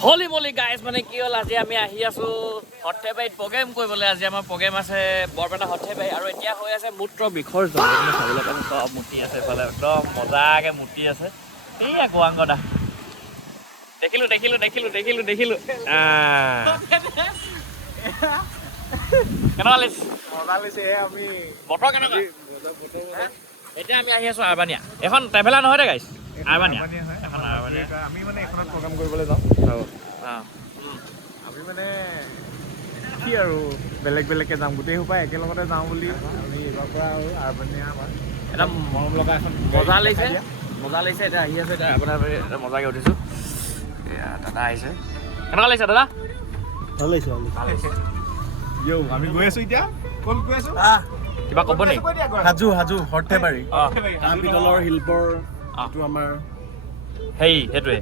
হলি মলি গাইজ মানে কি হ'ল আজি আমি আহি আছো সৰ্থেবাৰীত প্ৰগ্ৰেম কৰিবলৈ। আজি আমাৰ প্ৰগ্ৰেম আছে বৰপেটা সৰ্থেবাৰী আৰু এতিয়া হৈ আছে মূত্ৰ বিসৰ্জন। চাবলৈ পাইছে চব মূৰ্তি আছে এইফালে একদম মজাকে মূৰ্তি আছে। এইয়া গোৱাংগদা দেখিলো দেখিলো দেখিলো দেখিলো দেখিলো কেনেকুৱা লাগিছে? মজা লৈছে আমি বতৰ কেনেকুৱা? এতিয়া আমি আহি আছো আৰবানিয়া। এখন ট্ৰেভেলাৰ নহয় দে গাইজ, আৰবানিয়া এখন আৰবানিয়া। আমি মানে এইখনত প্ৰগ্ৰাম কৰিবলৈ যাওঁ। আমি মানে কি আৰু বেলেগ বেলেগকে যাম, গোটেই সোপা একেলগতে যাওঁ বুলি আমি এইবাৰ পৰা আৰু আৰবানিয়া আমাৰ এটা মৰম লগা এখন মজা লাগিছে, মজা লাগিছে। এতিয়া আহি আছো, এতিয়া আপোনাৰ মজাকে উঠিছো। এয়া দাদা আহিছে। কেনেকুৱা লাগিছে দাদা? ভাল লাগিছে, ভাল লাগিছে। আমি গৈ আছো এতিয়া। ক'ত গৈ আছো? কিবা ক'ব নেকি? হাজো হাজো সৰ্থেবাৰী কাঁহ-পিতলৰ শিল্পৰ এইটো আমাৰ হেৰি সেইটোৱে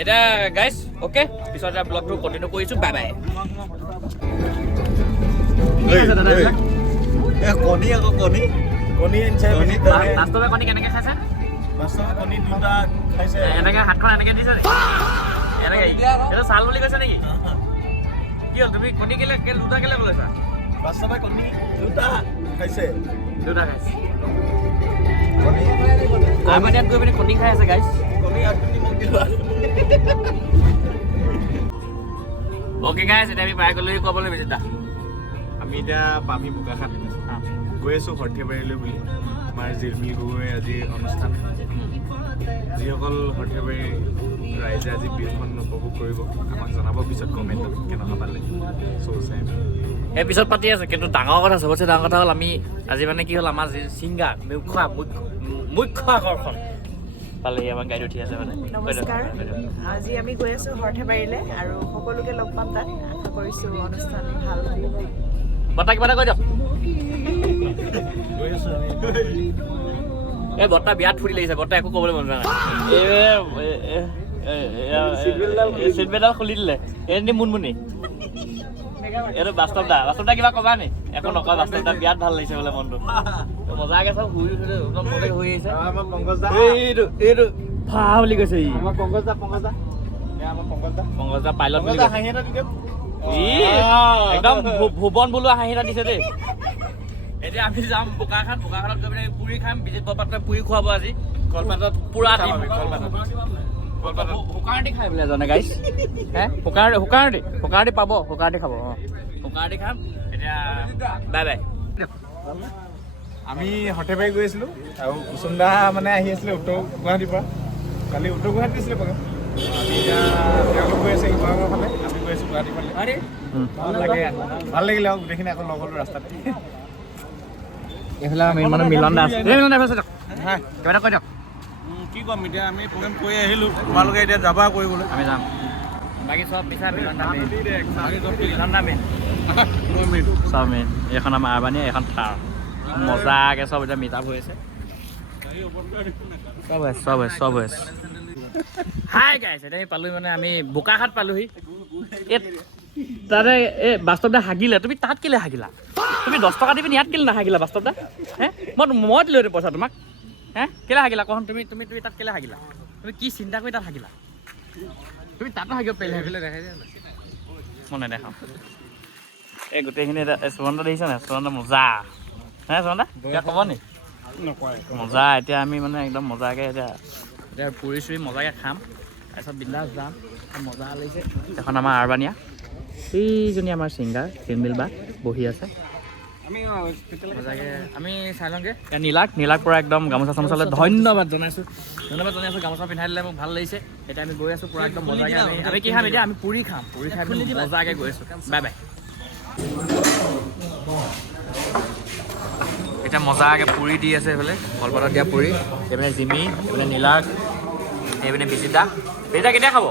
এতিয়া গাইজ অ'কে। পিছত এতিয়া ব্লগটো কণ্টিনিউ কৰিছো। Bye bye. কণী আকৌ কণী কণী আনিছে। বাস্তৱে কণী কেনেকে খাইছে? বাস্তৱে কণী দুটা খাইছে। এনেকে হাতখন এনেকে দিছে এনেকে। এইটো চাল বুলি কৈছে নেকি? কি হ'ল তুমি কণী দুটা কেলে লৈছা? বাস্তৱে কণী দুটা খাইছে। দুটা খাইছে। আৰবানিয়াত গৈ পিনে কণী খাই আছে গাইজ। অ'কে গাইজ, এতিয়া আমি পাই গ'লো ক'বলৈ বিজিতা। আমি এতিয়া পামি বোকাখাট গৈ আছোঁ সৰ্থেবাৰীলৈ বুলি। আমাৰ জিলমিল গগৈ আজি অনুষ্ঠান। যিসকল সৰ্থেবাৰী ৰাইজে আজি বিহুখন উপভোগ কৰিব আমাক জনাব পিছত কমেণ্টত কেনেকুৱা পালে। এই পিছত পাতি আছে, কিন্তু ডাঙৰ কথা চবতছে ডাঙৰ কথা হ'ল আমি আজি মানে কি হ'ল আমাৰ যি ছিংগাৰ মুখ্য আকৰ্ষণ পালেহি আমাৰ গাড়ীত উঠি আছে মানে। নমস্কাৰ, আজি আমি গৈ আছোঁ সৰ্থেবাৰীলৈ আৰু সকলোকে লগ পাম তাত। আশা কৰিছোঁ অনুষ্ঠান ভাল হ'ব। বৰ্তা কিবা এটা কৈ দিয়ক। গৈ আছোঁ আমি। এই বৰ্তা বিয়াত ফুৰি লাগিছে, বৰ্তা একো ক'বলৈ মন যোৱা নাই। চিট বেল্টডাল খুলি দিলে। এই মুনমুনি এইটো বাস্তৱদা কিবা ক'বা নি? একো নকয় বাস্তৱদা। বিয়াত ভাল লাগিছে বোলে মনটো। মজাকে চব শুই উঠিছে, একদম মজাকে শুই আহিছে। এইটো ভা বুলি কৈছে ই। পংকজদা পাইলট বুলি কৈছে। একদম ভুৱন বোলোৱা হাঁহি এটা দিছে দেই। এতিয়া আমি যাম বোকাখাট। বোকাখাটত গৈ পিনে পুৰি খাম। বিজিত বৰপাত্ৰই পুৰি খুৱাব আজি। কলপাতত পুৰা দিম। শুকাৰটি খাই বোলে এজনে গাইছ। শুকাৰটি পাব। শুকাৰটি খাব। শুকাৰটি খাম। এতিয়া বাই বাই। আমি সৰ্থেবাৰী গৈ আছিলোঁ আৰু কুচুম দা মানে আহি আছিলে উত্তৰ গুৱাহাটীৰ পৰা। কালি উত্তৰ গুৱাহাটী আছিলে প্ৰগ্ৰেম। আমি এতিয়া তেওঁলোক গৈ আছে শিৱসাগৰৰ ফালে, আমি গৈ আছোঁ গুৱাহাটীৰ ফালে। ভাল লাগিলে আৰু গোটেইখিনি আকৌ লগ হ'লোঁ ৰাস্তাত। এইফালে মানে মিলন দাস। কিবা এটা কৈ দিয়ক। কি ক'ম এতিয়া, আমি প্ৰগ্ৰেম কৰি আহিলোঁ, তোমালোকে এতিয়া যাবা কৰিবলৈ। আমি যাম। বাকী চব পিছা মিলন দামে চব মেইন। এইখন আমাৰ আৰবানিয়া, এইখন থাৰ। মজাকে চব এতিয়া মিট আপ হৈ আছে। চব হৈ আছে। হাই গাইছ, এতিয়া আমি পালোহি মানে আমি বোকাখাট পালোহি। তাতে এই বাস্তৱদা হাগিলে। তুমি তাত কেলে হাগিলা? তুমি 10 টকা দি পিনি ইয়াত কেলে নাহাগিলা বাস্তৱদা? মই দিলোঁ পইচা তোমাক। কেলে হাগিলা কখন? তুমি তাত কেলে হাগিলা? তুমি কি চিন্তা কৰি তাত হাগিলা? তুমি তাতো হাগিব পাৰিলে দেখাই দিয়া না। মই নেদেখাওঁ। এই গোটেইখিনি এতিয়া সুৰন্দা দেখিছা নাই? সুৰন্দা মজা। সুৰন্দা কিবা ক'ব নি? মজা। এতিয়া আমি মানে একদম মজাকে এতিয়া পুৰি চুৰি মজাকে খাম। তাৰপিছত বিন্দাছ যাম। মজা লাগিছে। এখন আমাৰ আৰবানিয়া। এইজনী আমাৰ ছিংগাৰ জিলমিল বা বহি আছে। মজাকে আমি চাই লওঁগৈ। নীলাক পৰা একদম গামোচা চামোচালৈ ধন্যবাদ জনাইছোঁ। গামোচা পিন্ধাই দিলে মোক ভাল লাগিছে। এতিয়া আমি গৈ আছোঁ পূৰা একদম মজাকে। আমি কি খাম এতিয়া? আমি পুৰি খাম। পুৰি খাই মজাকে গৈ আছোঁ। Bye bye. এতিয়া মজাকে পুৰি দি আছে এইফালে, কলপাতত দিয়া পুৰি। এইপিনে জিমি, এইপিনে নীলাক, এইপিনে বিজিতা। বিজিতা কেতিয়া খাব?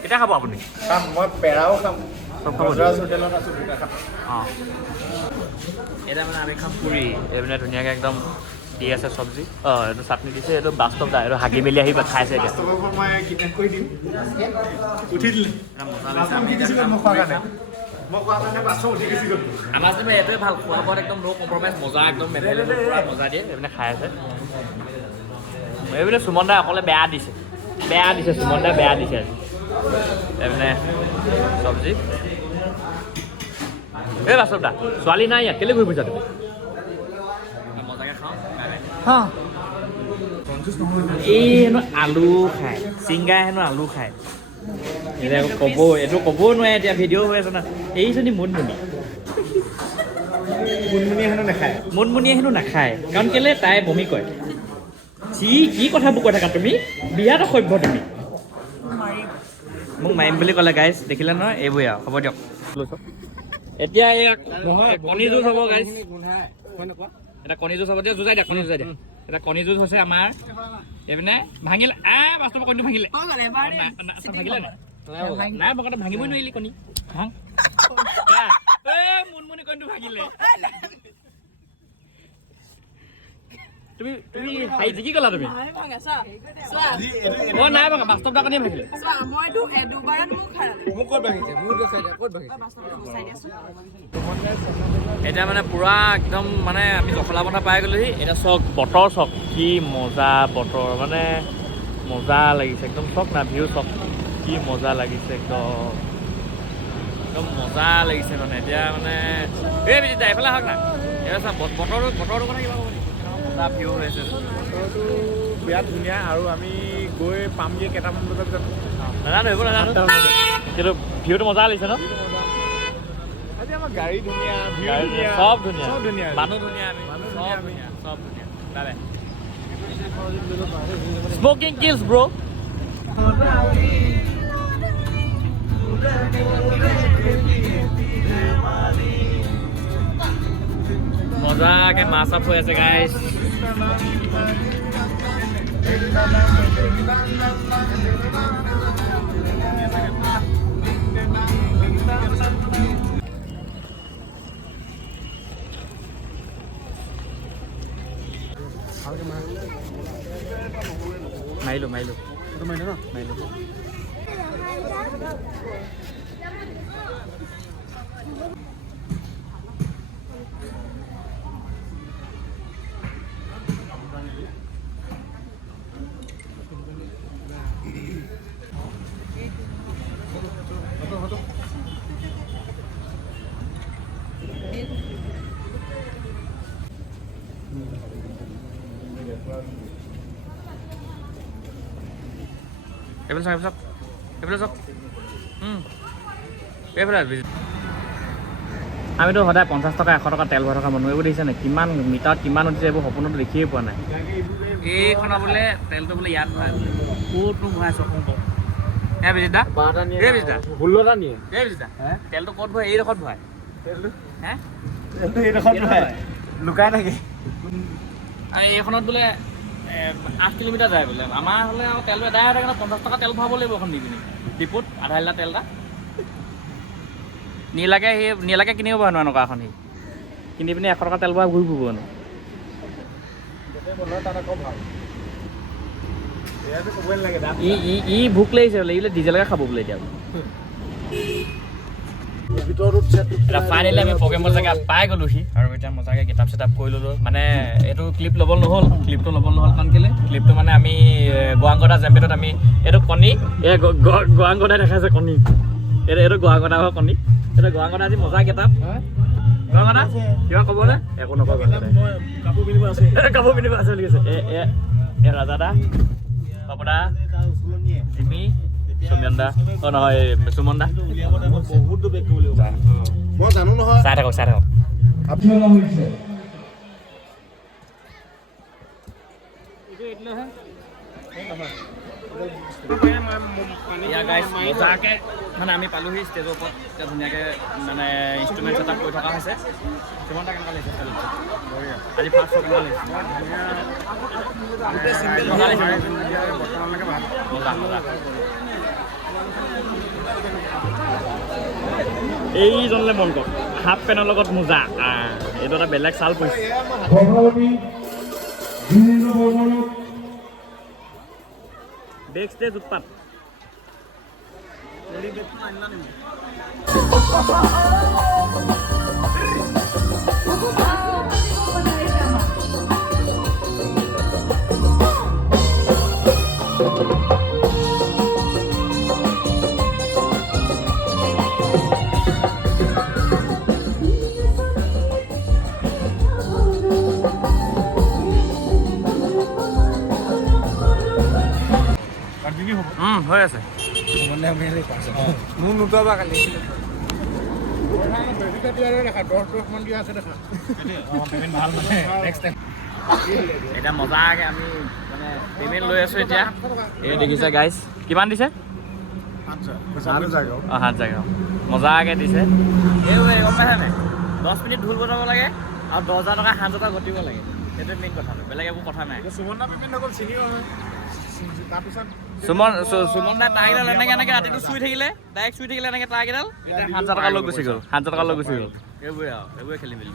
কেতিয়া খাব আপুনি? মই পেৰাও খাম। চব খাব। হোটেলত আছোঁ বোকাখাট। অঁ, এতিয়া মানে আমি খাম পুৰি। এইপিনে ধুনীয়াকৈ একদম দি আছে চব্জি। এইটো চাটনি দিছে। এইটো বাস্তৱদা। এইটো হাগি মেলি আহি খাইছে এতিয়া। মই কিডনেপ কৰি দিম। উঠি দিলে আমাৰ যে এইটোৱে ভাল, খোৱা বোৱাত একদম ন' কম্প্ৰমাইজ। মজা একদম পুৰা মজা দিয়ে। এইপিনে খাই আছে। এইপিনে সুমন দাই অকলে বেয়া দিছে। বেয়া দিছে সুমন দা বেয়া দিছে আজি মানে চব্জি এই বাস্তৱ দা ছোৱালী নাই ইয়াত কেলে ঘূৰি ফুৰিছা তুমি মজাকে খাওঁ হা এই হেনো আলু খায় চিংগাই হেনো আলু খায় এতিয়া ক'ব এইটো ক'বও নোৱাৰে এতিয়া ভিডিঅ' হৈ আছে না এইজনী মুনমুনি মুনমুনিয়ে হেনো নাখায় কাৰণ কেলে তাই বমি কৰে কি কথাবোৰ কৈ থাকা তুমি বিয়াত অসভ্য তুমি মোক মাৰিম বুলি ক'লে গাইজ দেখিলে নহয় এইবোৰে আৰু হ'ব দিয়ক এতিয়া কণী যুঁজ হ'ব গাইজ এটা কণী যুঁজ হ'ব দিয়া যুঁজাই দিয়া কণী যুঁজাই দিয়া এটা কণী যুঁজ হৈছে আমাৰ এইপিনে ভাঙিলে বাস্তৱ কণীটো ভাঙিলে ভাঙিলে নাই মই কথা ভাঙিবই নোৱাৰিলি কণী ভাং মুনমুনি কণীটো ভাঙিলে তুমি হাই জিকি গ'লা তুমি মই নাই ভাঙা বাস্তৱ দা কণীয়ে ভাঙিলে এতিয়া মানে পুৰা একদম মানে আমি জখলা বন্ধা পাই গ'লোহি এতিয়া চক বতৰ চক কি মজা বতৰ মানে মজা লাগিছে একদম চক না ভিউ চক কি মজা লাগিছে একদম মজা লাগিছে মানে এতিয়া মানে এই বিজিতা এইফালে আহক না এতিয়া চা বতৰটো কথা কিবা ক'ব নেকি মজা ভিউ হৈ আছে বতৰটো বিৰাট ধুনীয়া আৰু আমি গৈ পামগৈ কেইটামান বজাৰ পিছত নাজানো এইবোৰ নাজানো কিন্তু ভিউটো মজা লাগিছে ন আজি আমাৰ গাড়ী ধুনীয়া চব ধুনীয়া ধুনীয়া মানুহ ধুনীয়া চব ধুনীয়া বাই বাই স্মোকিং কিলছ ব্ৰ মজাকে মাছ আপ হৈ আছে গাইজ মাৰিলো এইফালে চাওক আমিতো সদায় 50 টকা 100 টকা তেল ভৰাই থকা মানুহ এইবোৰ দেখিছে নাই কিমান মিটাৰত কিমান উঠিছে এইবোৰ সপোনতো দেখিয়ে পোৱা নাই এইখনৰ বোলে তেলটো বোলে ইয়াত ভৰাই ক'তনো ভৰাই চকোন বিজিতা বিজিতা 16টা নিয়ে বিজিতা তেলটো ক'ত ভৰাই এইডোখৰত ভৰাই লুকাই থাকে এইখনত বোলে 8 কিলোমিটাৰ যায় বোলে আমাৰ হ'লে আৰু তেলটো এদাই হৈ থাকে 50 টকা তেল ভৰাব লাগিব এখন নিপিনি ডিপুত আধা লিটাৰ তেল এটা নীলাকে কিনিব পাৰে এনেকুৱা এখন সি কিনি পিনি 100 টকা তেল ভৰাই ঘূৰি ফুৰিব ন ই ভোক লাগিছে বোলে এইবিলাক ডিজেলকে খাব বোলে এতিয়া ফাইনেলি আমি প্ৰগ্ৰেমৰ জেগা পাই গ'লোহি আৰু এতিয়া মজাকে কিতাপ চিতাপ কৰি ল'লোঁ মানে এইটো ক্লিপ ল'ব নহ'ল কাৰণ কেলে ক্লিপটো মানে আমি গোৱাংগদা জেম্পেটত আমি এইটো কণী এই গোৱাংগদাই দেখাইছে কণী এইটো গোৱাংগদা হয় কণী এইটো গোৱাংগদা আজি মজা কিতাপ গোৱাংগদা কিবা ক'বনে একো নকওঁ কাপোৰ পিন্ধিব আছে বুলি কৈছে এ ৰাজাদা পাপদা জিমি সুমিয়ন দা নহয় সুমন দা চাই থাকক মজাকে মানে আমি পালোহি ষ্টেজৰ ওপৰত এতিয়া ধুনীয়াকৈ মানে ইনষ্ট্ৰুমেণ্ট ছেটআপ কৰি থকা হৈছে সুমন দা কেনেকুৱা লাগিছে আজি ফাৰ্ষ্ট শ্ব' কেনেকুৱা লাগিছে মজা এইজনলৈ মন কৰক হাফ পেণ্টৰ লগত মোজা এইটো এটা বেলেগ চাল পৰিছে বেক ষ্টেজ উৎপাত বুকিং হ'ব হৈ আছে মোৰ নোটাবা কালি এতিয়া মজাকে আমি মানে পে'মেণ্ট লৈ আছোঁ এতিয়া এই দেখিছে গাইজ কিমান দিছে 7,000 মজাকে দিছে এই গম পাইছা নাই 10 মিনিট ঢোল বজাব লাগে আৰু 10,000 টকা 7,000 ঘটিব লাগে সেইটোৱে মেইন কথাটো বেলেগ একো কথা নাই সুমনা পেমেণ্ট অকল চিনিও তাৰপিছত সুমন দা তাইকেইডাল এনেকৈ ৰাতিটো চুই থাকিলে ডাইৰেক্ট চুই থাকিলে এনেকৈ তাইকেইডাল এতিয়া 7,000 টকা লৈ গুচি গ'ল 7,000 টকা লৈ গুচি গ'ল এইবোৰে খেলি মেলি